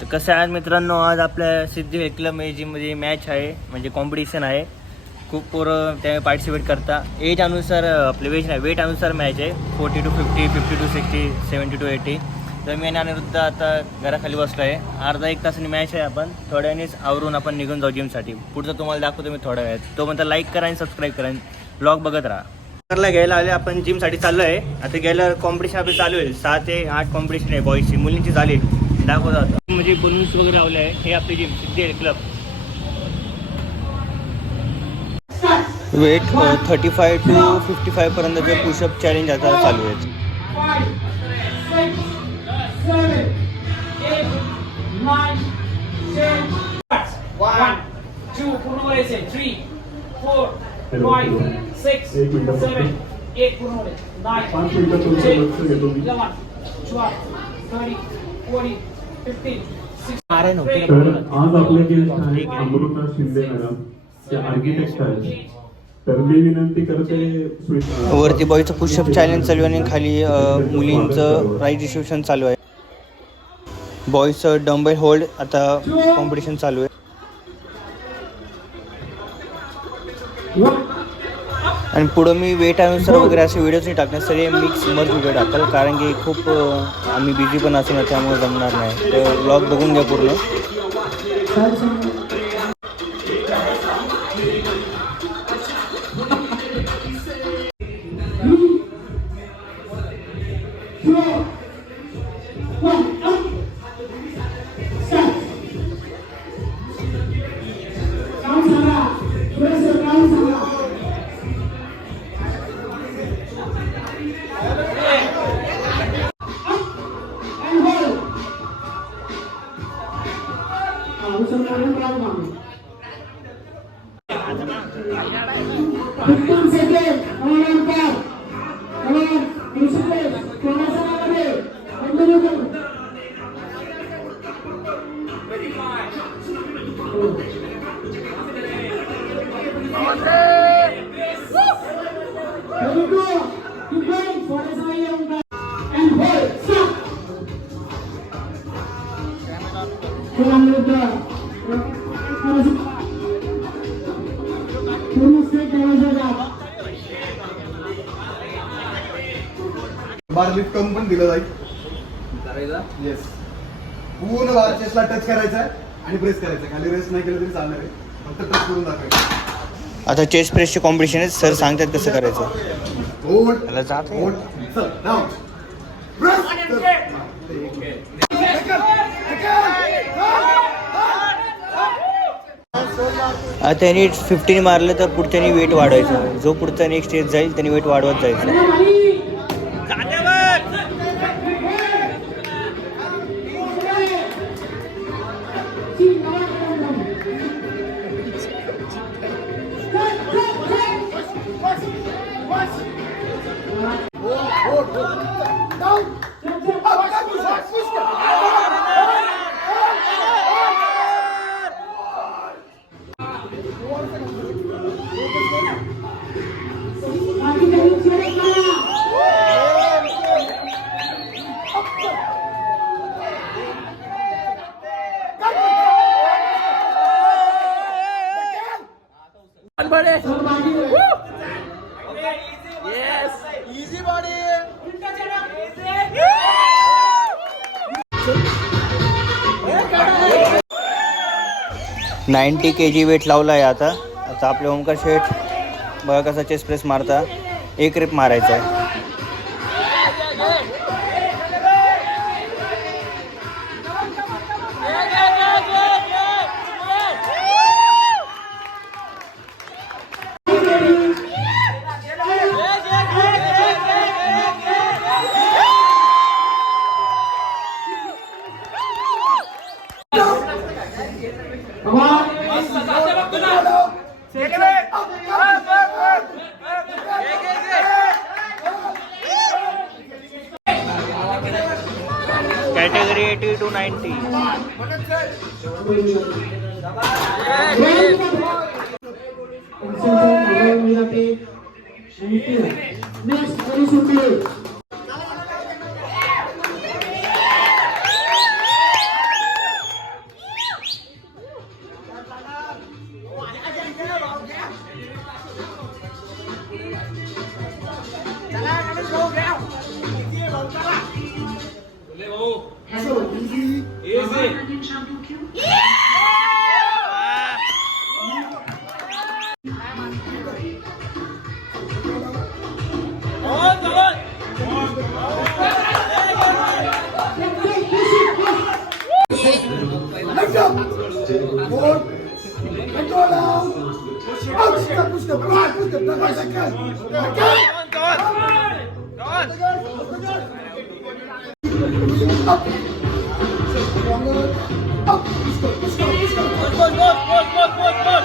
तर कसं आहे मित्रांनो, आज आपल्या सिद्धी एकलम एजीमध्ये मॅच आहे, म्हणजे कॉम्पिटिशन आहे. खूप पोरं त्या पार्टिसिपेट करता. एज अनुसार आपले वेट अनुसार मॅच आहे. 40 to 50, 50 to 60, 70 to 80. तर मी आणि अनिरुद्ध आता घराखाली बसलो आहे. अर्धा एक तासाची मॅच आहे. आपण थोड्या वेळानेच आवरून आपण निघून जाऊ जिमसाठी. पुढचं तुम्हाला दाखवतो मी थोड्या वेळात. तो म्हणता लाईक करा आणि सबस्क्राईब करा, ब्लॉग बघत राहा. घरला घ्यायला आले, आपण जिमसाठी चाललो आहे. आता गेल्यावर कॉम्पिटिशन आपली चालू आहे. 6 ते 8 कॉम्पिटिशन आहे बॉईजची. मुलींची झाली दाखवत होतं म्हणजे बलून्स वगैरे लावले आहे. हे आपली gym Siddhi club. Weight 35 to 55 पर्यंतचे पुशअप चॅलेंज आता चालू आहेत. 1 2 पूर्ण करायचे. 3 4 5 6 7 8 पूर्ण करायचे. 9 10 11 12 13 14 15 तर आज आपले गेस्ट आहेत अमृता शिंदे मॅडम, ते आर्किटेक्ट आहेत. तर मी विनंती करते, वरती बॉयचं पुशअप चॅलेंज चालू आहे आणि खाली मुलींचं प्राईज डिस्ट्रिब्युशन चालू आहे. बॉयचं डंबेल होल्ड आता कॉम्पिटिशन चालू आहे. आणि पुढं मी वेटानुसार वगैरे असे व्हिडिओज नाही टाकणार, सगळे मिक्स मर्ज व्हिडिओ टाकाल, कारण की खूप आम्ही बिझी पण असू ना, त्यामुळे जमणार नाही. तर ब्लॉग बघून घ्या पूर्ण. बार लिफ्ट करून पण दिलं जाईल. येस, पूर्ण बार चेस्टला टच करायचा आहे आणि प्रेस करायचं. खाली रेस्ट नाही केलं तरी चालणार आहे, फक्त टच करून दाखवायचं. आता चेस्ट प्रेसचे कॉम्पिटिशन आहे. सर सांगतात कसं करायचं. होल्ड त्याला जात आहे. होल्ड चल डाऊन प्रेस. त्यांनी 15 मारलं तर पुढच्यानी वेट वाढवायचं. जो पुढचा नेक्स्ट स्टेज जाईल त्यांनी वेट वाढवत जायचं. easy body. 90 kg वेट लावला आहे. आता आपले ओमकार शेठ बघा कसा चेस्ट प्रेस मारता. एक रेप मारायचा आहे. Category 80 to 90. Next, very simple. Lift up. Hold. Control down. Push the, push the, push the, up. Stronger. Up. Push the, push the, push the.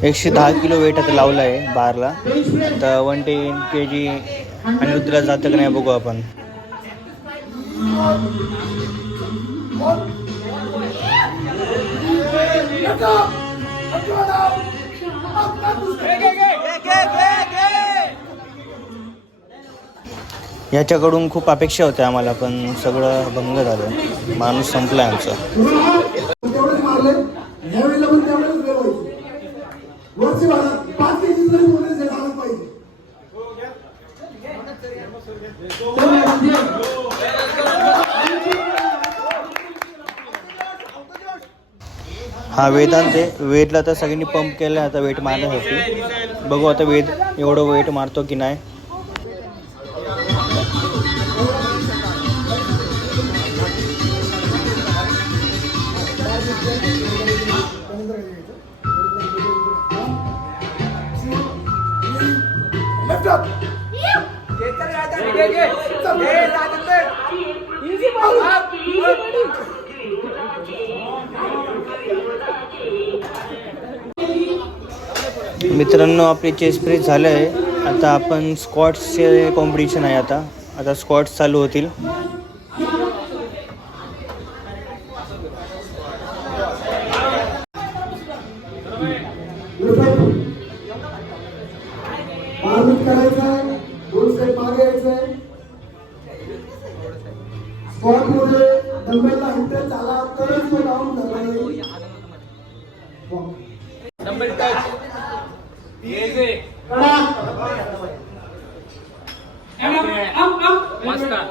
110 kilo weight आता लावला आहे बारला. आता 110 kg आणि रुद्रला जातं का नाही बघू आपण. Lift up. Control down. Up, up, push याच्याकडून खूप अपेक्षा होत्या आम्हाला, पण सगळं भंग झालं. माणूस संपला आमचा. तेवढेच मारले. ह्यावेळेला पण तेवढेच वेळ व्हायचे. वरची बाजू 5 केजी जरी बोलले ते झालंच पाहिजे. हा वेदांत आहे. वेदला तर सगळ्यांनी पंप केलं आता वेट मारण्यासाठी. बघू आता वेद एवढं वेट मारतो की नाही. Lift up. Easy मित्रांनो आपली चेस्ट प्रेस झालं आहे. आता आपण स्क्वॉट्सचे कॉम्पिटिशन आहे. आता स्क्वॉट्स चालू होतील. मार्मिट करायचं, 2 स्टेप मागे यायचंय. स्क्वॉट मध्ये डंबेलला हँडल झाला तरच तो डाऊन झाला नाही. Dumbbell touch. Easy. Up. Master.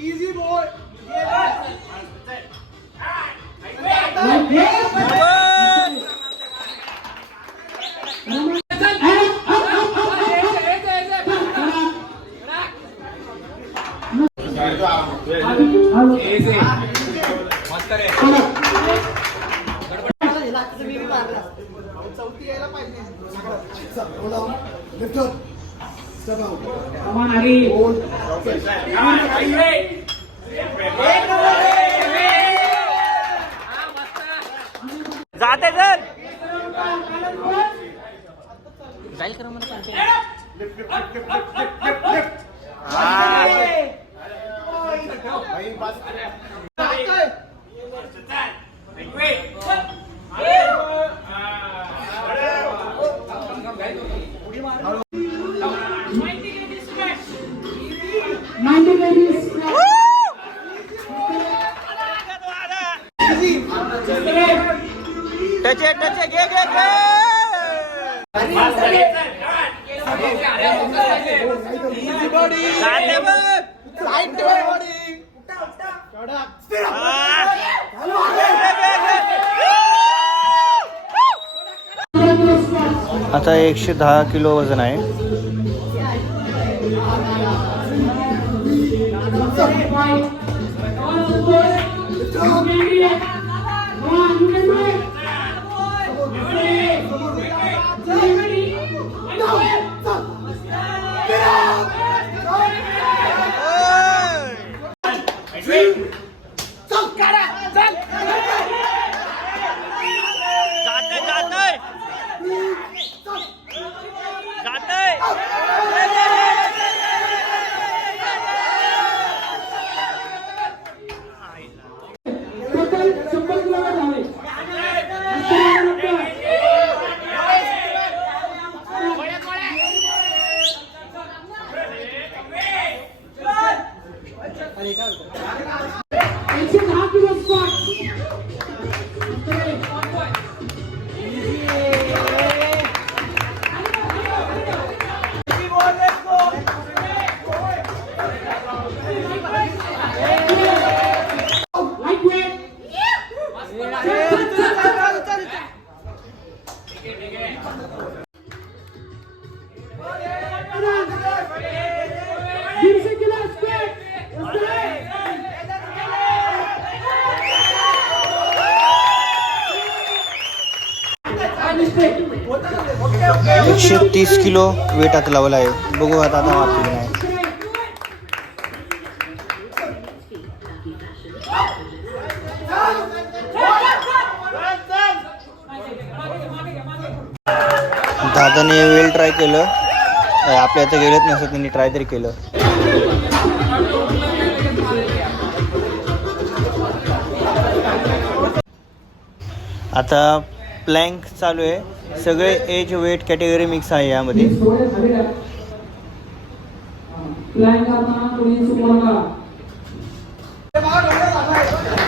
Easy boy. Easy. Master आहे. Lift up. Step out. Come on, Hari. Come on, Hari. जाते चल जाईल करा मला टच घे Easy body. जाते बघ Right body. आता 110 किलो वजन आहे. Come on. 130 किलो वेट आता लावला आहे. बघू आता मारतो की नाही. दादाने वेल ट्राय केलं. आपल्या इथं गेलंच नसतं, त्यांनी ट्राय तरी केलं. आता प्लँक चालू आहे. सगळे एज वेट कॅटेगरी मिक्स आहे यामध्ये.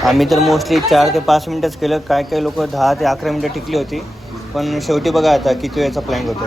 आम्ही तर मोस्टली 4 ते 5 मिनटंच केलं. काय काय लोक 10 ते 11 मिनटं टिकली होती. पण शेवटी बघा आता किती वेळचा प्लँक होतो.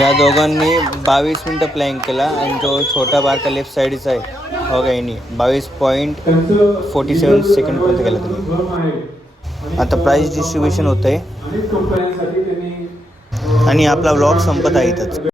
या दोघांनी 22 मिनटं प्लँक केला आणि जो छोटा बारका लेफ्ट साईडचा आहे हो का, यांनी 22.47 सेकंडपर्यंत केला त्यांनी. आता प्राईज डिस्ट्रीब्युशन होतं आहे आणि आपला व्लॉग संपत आहे इथंच.